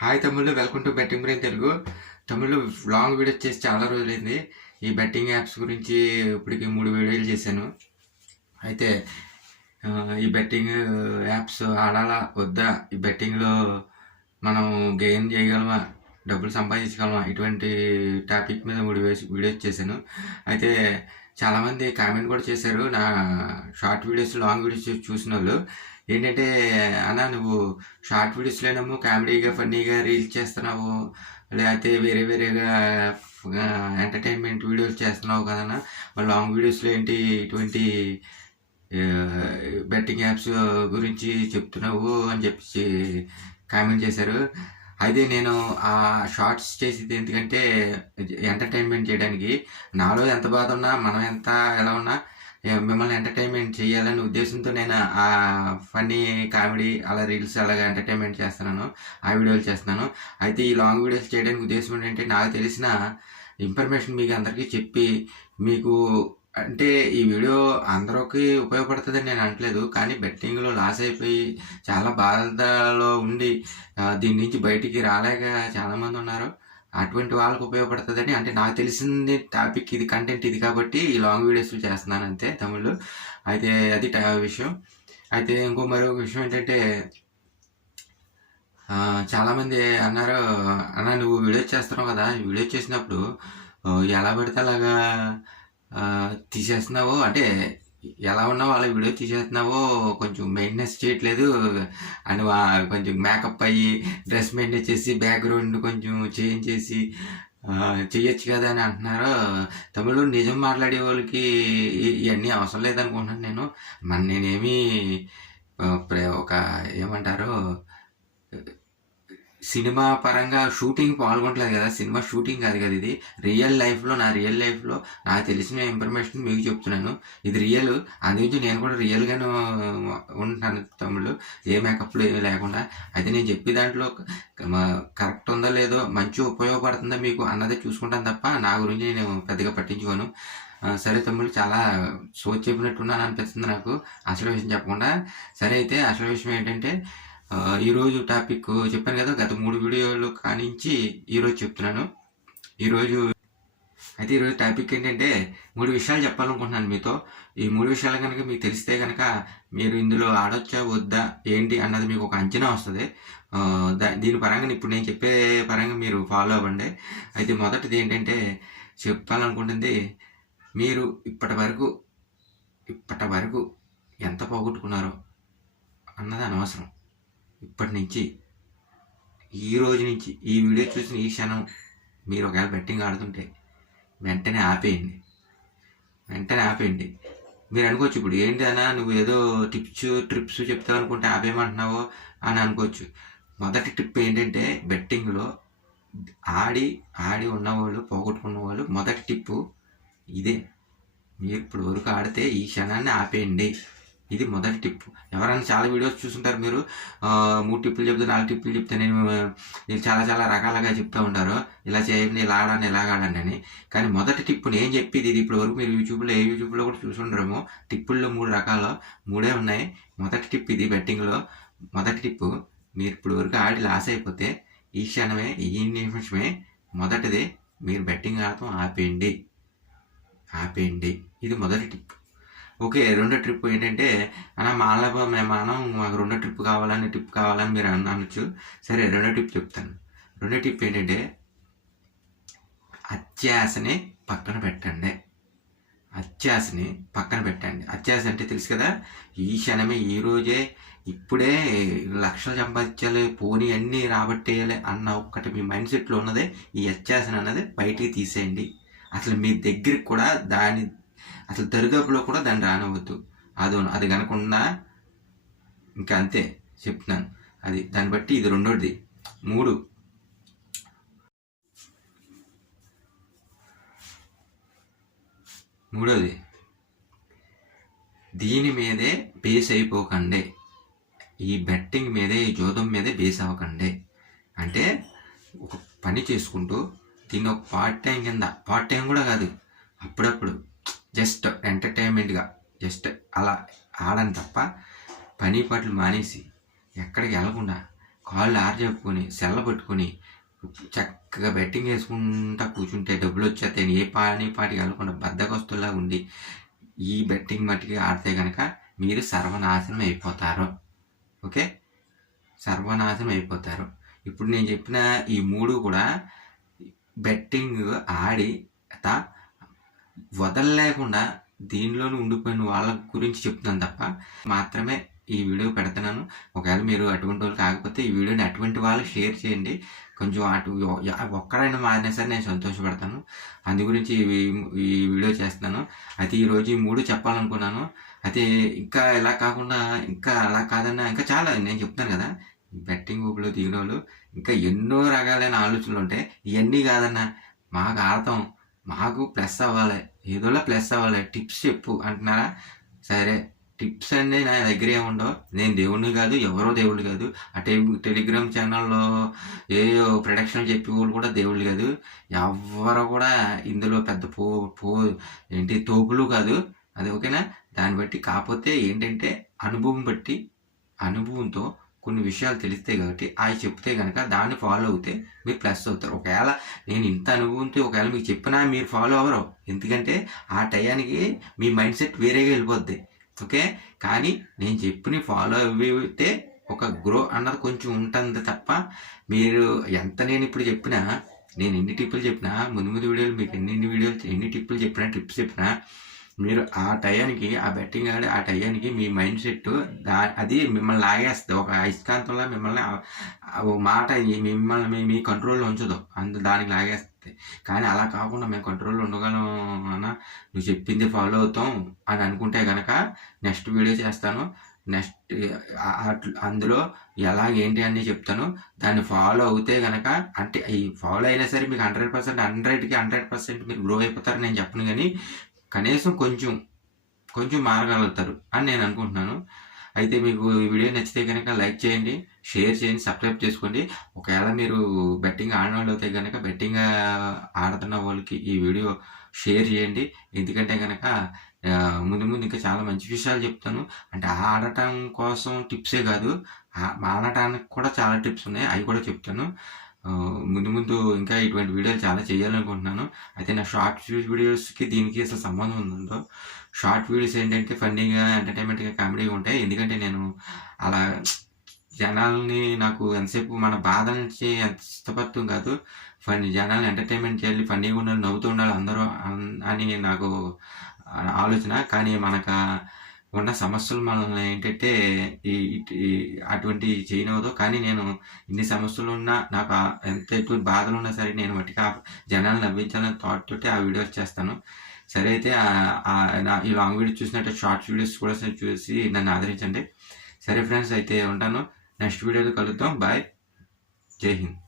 Hi తమ్ముళ్ళు welcome to betting brain Telugu. తమ్ముళ్ళు long video చేసి చాలా రోజులైంది. ఈ బెట్టింగ్ యాప్స్ గురించి ఇప్పటికి మూడు వీడియోలు చేశాను. అయితే ఈ బెట్టింగ్ యాప్స్ ఆడాలా వద్దా? ఈ బెట్టింగ్లో మనం గెయిన్ చేయగలమా? డబ్బులు సంపాదించగలమా? ఇటువంటి టాపిక్ మీద మూడు వేసి వీడియోస్ చేశాను. అయితే చాలామంది కామెంట్ కూడా చేశారు. నా షార్ట్ వీడియోస్ లాంగ్ వీడియోస్ చూసిన వాళ్ళు ఏంటంటే అన్న నువ్వు షార్ట్ వీడియోస్లోనేమో కామెడీగా ఫన్నీగా రీల్స్ చేస్తున్నావు. లేకపోతే వేరే వేరేగా ఎంటర్టైన్మెంట్ వీడియోస్ చేస్తున్నావు కదన్నా. మరి లాంగ్ వీడియోస్లో ఏంటి ఇటువంటి బెట్టింగ్ యాప్స్ గురించి చెప్తున్నావు అని చెప్పి కామెంట్ చేశారు. అయితే నేను ఆ షార్ట్స్ చేసేది ఎందుకంటే ఎంటర్టైన్మెంట్ చేయడానికి నాలో ఎంత బాధ ఉన్నా మనం ఎంత ఎలా ఉన్నా మిమ్మల్ని ఎంటర్టైన్మెంట్ చేయాలనే ఉద్దేశంతో నేను ఆ ఫన్నీ కామెడీ అలా రీల్స్ అలాగా ఎంటర్టైన్మెంట్ చేస్తున్నాను ఆ వీడియోలు చేస్తున్నాను. అయితే ఈ లాంగ్ వీడియోస్ చేయడానికి ఉద్దేశం ఏంటంటే నాకు తెలిసిన ఇన్ఫర్మేషన్ మీకు అందరికీ చెప్పి మీకు అంటే ఈ వీడియో అందరికి ఉపయోగపడుతుందని నేను అనట్లేదు కానీ బెట్టింగ్లో లాస్ అయిపోయి చాలా బాధలో ఉండి దీని నుంచి బయటికి రాలేక చాలామంది ఉన్నారు. అటువంటి వాళ్ళకి ఉపయోగపడుతుందని అంటే నాకు తెలిసింది టాపిక్ ఇది కంటెంట్ ఇది కాబట్టి ఈ లాంగ్ వీడియోస్లు చేస్తున్నాను అంతే తమిళ్ళో. అయితే అది విషయం. అయితే ఇంకో మరో విషయం ఏంటంటే చాలామంది అన్నారు అన్న నువ్వు వీడియో చేస్తున్నావు కదా వీడియో చేసినప్పుడు ఎలా పడితే అలాగా తీసేస్తున్నావు? అంటే ఎలా ఉన్నావో అలా వీడియో తీసేస్తున్నావో కొంచెం మెయింటెనెన్స్ చేయట్లేదు. అని కొంచెం మేకప్ అయ్యి డ్రెస్ మెయింటైన్ చేసి బ్యాక్గ్రౌండ్ కొంచెం చేంజ్ చేసి చేయొచ్చు చెయ్యొచ్చు కదా అని అంటున్నారు. తమిళలో నిజం మాట్లాడే వాళ్ళకి ఇవన్నీ అవసరం లేదనుకుంటున్నాను నేను. మన నేనేమి ప్ర- ఒక ఏమంటారు సినిమా పరంగా షూటింగ్ పాల్గొనట్లేదు కదా సినిమా షూటింగ్ కాదు కదా ఇది. రియల్ లైఫ్లో నా రియల్ లైఫ్లో నాకు తెలిసిన ఇన్ఫర్మేషన్ మీకు చెప్తున్నాను. ఇది రియల్ అందుగురించి నేను కూడా రియల్గానే ఉంటున్నాను తమ్ముళ్ళు. ఏ మేకప్లు ఏమి లేకుండా. అయితే నేను చెప్పే దాంట్లో కరెక్ట్ ఉందో లేదో మంచి ఉపయోగపడుతుందో మీకు అన్నదే చూసుకుంటాను తప్ప నా గురించి నేను పెద్దగా పట్టించుకోను. సరే తమ్ముళ్ళు చాలా సోచ్ చెప్పినట్టున్నాను అనిపిస్తుంది నాకు. అసలు విషయం చెప్పకుండా. సరే అయితే అసలు విషయం ఏంటంటే ఈరోజు టాపిక్ చెప్పాను కదా గత మూడు వీడియోలు కానించి ఈరోజు చెప్తున్నాను. ఈరోజు అయితే ఈరోజు టాపిక్ ఏంటంటే మూడు విషయాలు చెప్పాలనుకుంటున్నాను మీతో. ఈ మూడు విషయాలు కనుక మీకు తెలిస్తే కనుక మీరు ఇందులో ఆడొచ్చా వద్దా ఏంటి అన్నది మీకు ఒక అంచనా వస్తుంది. దా- దీని పరంగా ఇప్పుడు నేను చెప్పే పరంగా మీరు ఫాలో అవ్వండి. అయితే మొదటిది ఏంటంటే చెప్పాలనుకుంటుంది మీరు ఇప్పటి వరకు ఇప్పటి వరకు ఎంత పోగొట్టుకున్నారో అన్నది అనవసరం. ఇప్పటి నుంచి ఈ రోజు నుంచి ఈ వీడియో చూసిన ఈ క్షణం మీరు ఒకవేళ బెట్టింగ్ ఆడుతుంటే వెంటనే ఆపేయండి. వెంటనే ఆపేయండి. మీరు అనుకోవచ్చు ఇప్పుడు ఏంటి అన్నా నువ్వు ఏదో టిప్స్ ట్రిప్స్ చెప్తావు అనుకుంటే ఆపేయమంటున్నావో అని అనుకోవచ్చు. మొదటి టిప్ ఏంటంటే బెట్టింగ్లో ఆడి ఆడి ఉన్నవాళ్ళు పోగొట్టుకున్న వాళ్ళు మొదటి టిప్పు ఇదే. మీరు ఇప్పుడు వరకు ఆడితే ఈ క్షణాన్ని ఆపేయండి. ఇది మొదటి టిప్. ఎవరైనా చాలా వీడియోస్ చూసుంటారు మీరు. మూడు టిప్పులు చెప్తే నాలుగు టిప్పులు చెప్తే నేను మీరు చాలా చాలా రకాలుగా చెప్తూ ఉంటారు. ఇలా చేయండి ఇలా ఆడండి ఇలా ఆడండి అని. కానీ మొదటి టిప్పు నేను చెప్పేది ఇది? ఇప్పుడు వరకు మీరు యూట్యూబ్లో ఏ యూట్యూబ్లో కూడా చూసుండరేమో. టిప్పుల్లో మూడు రకాలు. మూడే ఉన్నాయి. మొదటి టిప్ ఇది బెట్టింగ్లో. మొదటి టిప్పు మీరు ఇప్పటి వరకు ఆడి లాస్ అయిపోతే ఈ క్షణమే ఈ నిమిషమే మొదటిది మీరు బెట్టింగ్ ఆడటం ఆపేయండి. ఆపేయండి. ఇది మొదటి టిప్. ఓకే రెండో ట్రిప్ ఏంటంటే అన్న మాలబ మేమానం మనం మాకు రెండో ట్రిప్ కావాలని ట్రిప్ కావాలని మీరు అనొచ్చు. సరే రెండో ట్రిప్ చెప్తాను. రెండో ట్రిప్ ఏంటంటే అత్యాసని పక్కన పెట్టండి. అత్యాసని పక్కన పెట్టండి. అత్యాస అంటే తెలుసు కదా ఈ క్షణమే ఈ రోజే ఇప్పుడే లక్షలు సంపాదించాలి పోనీ అన్నీ రాబట్టేయాలి అన్న ఒక్కటి మీ మైండ్ సెట్లో ఉన్నదే ఈ అత్యాసన అన్నది బయటికి తీసేయండి. అసలు మీ దగ్గరికి కూడా దాని అసలు దరిదాపులో కూడా దాన్ని రానివ్వద్దు. అది అది కనకుండా ఇంకా అంతే చెప్తున్నాను. అది దాన్ని బట్టి ఇది రెండోది. మూడు. మూడోది. దీని మీదే బేస్ అయిపోకండి. ఈ బెట్టింగ్ మీదే ఈ జోదం మీదే బేస్ అవ్వకండి. అంటే ఒక పని చేసుకుంటూ దీన్ని ఒక పార్ట్ టైం కింద పార్ట్ టైం కూడా కాదు అప్పుడప్పుడు. జస్ట్ ఎంటర్టైన్మెంట్గా జస్ట్ అలా ఆడని తప్ప పని పాటలు మానేసి ఎక్కడికి వెళ్ళకుండా కాళ్ళు ఆరజెప్పుకొని సెల్ల పట్టుకొని చక్కగా బెట్టింగ్ వేసుకుంటా కూర్చుంటే డబ్బులు వచ్చేస్తాయి ఏ పాని పాటికి వెళ్ళకుండా బద్దకొస్తులా ఉండి ఈ బెట్టింగ్ మట్టికి ఆడితే కనుక మీరు సర్వనాశనం అయిపోతారు. ఓకే? సర్వనాశనం అయిపోతారు. ఇప్పుడు నేను చెప్పిన ఈ మూడు కూడా బెట్టింగ్ ఆడి తా వదలలేకుండా దీనిలోనే ఉండిపోయిన వాళ్ళ గురించి చెప్తున్నాను తప్ప మాత్రమే ఈ వీడియో పెడుతున్నాను. ఒకవేళ మీరు అటువంటి వాళ్ళు కాకపోతే ఈ వీడియోని అటువంటి వాళ్ళు షేర్ చేయండి. కొంచెం అటు ఒక్కడైనా మారినా సరే నేను సంతోషపడతాను. అందు గురించి ఈ- వీడియో చేస్తున్నాను. అయితే ఈరోజు ఈ మూడు చెప్పాలనుకున్నాను. అయితే ఇంకా ఇలా కాకుండా ఇంకా అలా కాదన్నా ఇంకా చాలా నేను చెప్తాను కదా. బెట్టింగ్ ఊపిలో దిగిన వాళ్ళు ఇంకా ఎన్నో రకాలైన ఆలోచనలు ఉంటాయి ఇవన్నీ కాదన్నా మాకు ఆడతాం. మాకు ప్లస్ అవ్వాలి. ఏదోలా ప్లస్ అవ్వాలి. టిప్స్ చెప్పు అంటున్నారా? సరే టిప్స్ అన్నీ నా దగ్గర ఏముండవు. నేను దేవుడిని కాదు ఎవరో దేవుడు కాదు. ఆ టె టెలిగ్రామ్ ఛానల్లో ఏయో ప్రొడక్షన్ చెప్పే వాళ్ళు కూడా దేవుళ్ళు కాదు. ఎవరు కూడా ఇందులో పెద్ద పో పో ఏంటి తోపులు కాదు. అది ఓకేనా? దాన్ని బట్టి కాకపోతే ఏంటంటే అనుభవం బట్టి అనుభవంతో కొన్ని విషయాలు తెలిస్తే కాబట్టి అవి చెప్తే కనుక దాన్ని ఫాలో అవుతే మీరు ప్లస్ అవుతారు. ఒకవేళ నేను ఇంత అనుభవంతో ఒకవేళ మీకు చెప్పినా మీరు ఫాలో అవ్వరు. ఎందుకంటే ఆ టయానికి మీ మైండ్ సెట్ వేరేగా వెళ్ళిపోద్ది. ఓకే? కానీ నేను చెప్పిన ఫాలో అయితే ఒక గ్రో అన్నది కొంచెం ఉంటుంది తప్ప మీరు ఎంత నేను ఇప్పుడు చెప్పినా నేను ఎన్ని టిప్పులు చెప్పినా ముందు ముందు వీడియోలు మీకు ఎన్ని ఎన్ని వీడియోలు ఎన్ని టిప్పులు చెప్పినా టిప్స్ చెప్పినా మీరు ఆ టయానికి ఆ బెట్టింగ్ ఆడి ఆ టయానికి మీ మైండ్ సెట్ దా అది మిమ్మల్ని లాగేస్తుంది. ఒక అయస్కాంతంలో మిమ్మల్ని మాట మిమ్మల్ని మీ మీ కంట్రోల్లో ఉంచదు. అందు దానికి లాగేస్తుంది. కానీ అలా కాకుండా మేము కంట్రోల్లో ఉండగలం అన్న నువ్వు చెప్పింది ఫాలో అవుతాం అని అనుకుంటే కనుక నెక్స్ట్ వీడియో చేస్తాను. నెక్స్ట్ అందులో ఎలా ఏంటి అని చెప్తాను. దాన్ని ఫాలో అవుతే కనుక అంటే ఈ ఫాలో అయినా సరే మీకు హండ్రెడ్ పర్సెంట్ హండ్రెడ్కి హండ్రెడ్ పర్సెంట్ మీరు గ్రో అయిపోతారు నేను చెప్పను. కానీ కనీసం కొంచెం కొంచెం మారగలుగుతారు అని నేను అనుకుంటున్నాను. అయితే మీకు ఈ వీడియో నచ్చితే కనుక లైక్ చేయండి షేర్ చేయండి సబ్స్క్రైబ్ చేసుకోండి. ఒకవేళ మీరు బెట్టింగ్ ఆడిన వాళ్ళు అయితే కనుక బెట్టింగ్ ఆడుతున్న వాళ్ళకి ఈ వీడియో షేర్ చేయండి. ఎందుకంటే కనుక ముందు ముందు ఇంకా చాలా మంచి విషయాలు చెప్తాను. అంటే ఆడటం కోసం టిప్సే కాదు ఆడటానికి కూడా చాలా టిప్స్ ఉన్నాయి. అవి కూడా చెప్తాను. ముందు ముందు ఇంకా ఇటువంటి వీడియోలు చాలా చేయాలనుకుంటున్నాను. అయితే నా షార్ట్ వీడియోస్కి దీనికి అసలు సంబంధం ఉందో షార్ట్ వీడియోస్ ఏంటంటే ఫన్నీగా ఎంటర్టైన్మెంట్గా కామెడీగా ఉంటాయి. ఎందుకంటే నేను అలా జనాల్ని నాకు ఎంతసేపు మన బాధ నుంచి ఎంత కాదు. ఫన్నీ జనాలు ఎంటర్టైన్మెంట్ చేయాలి ఫన్నీగా ఉండాలి నవ్వుతూ ఉండాలి అందరూ అని నాకు ఆలోచన. కానీ మనకు ఉన్న సమస్యలు మనల్ని ఏంటంటే ఈ అటువంటి చేయనవదో కానీ నేను ఇన్ని సమస్యలు ఉన్నా నాకు ఎంత ఎటువంటి బాధలు ఉన్నా సరే నేను మట్టిగా జనాలు నవ్వించాలని థాట్ తోటి ఆ వీడియోస్ చేస్తాను. సరే అయితే నా- ఈ లాంగ్ వీడియో చూసినట్టు షార్ట్ వీడియోస్ కూడా చూసి నన్ను ఆదరించండి. సరే ఫ్రెండ్స్ అయితే ఉంటాను. నెక్స్ట్ వీడియోలో కలుద్దాం. బాయ్ జై హింద్.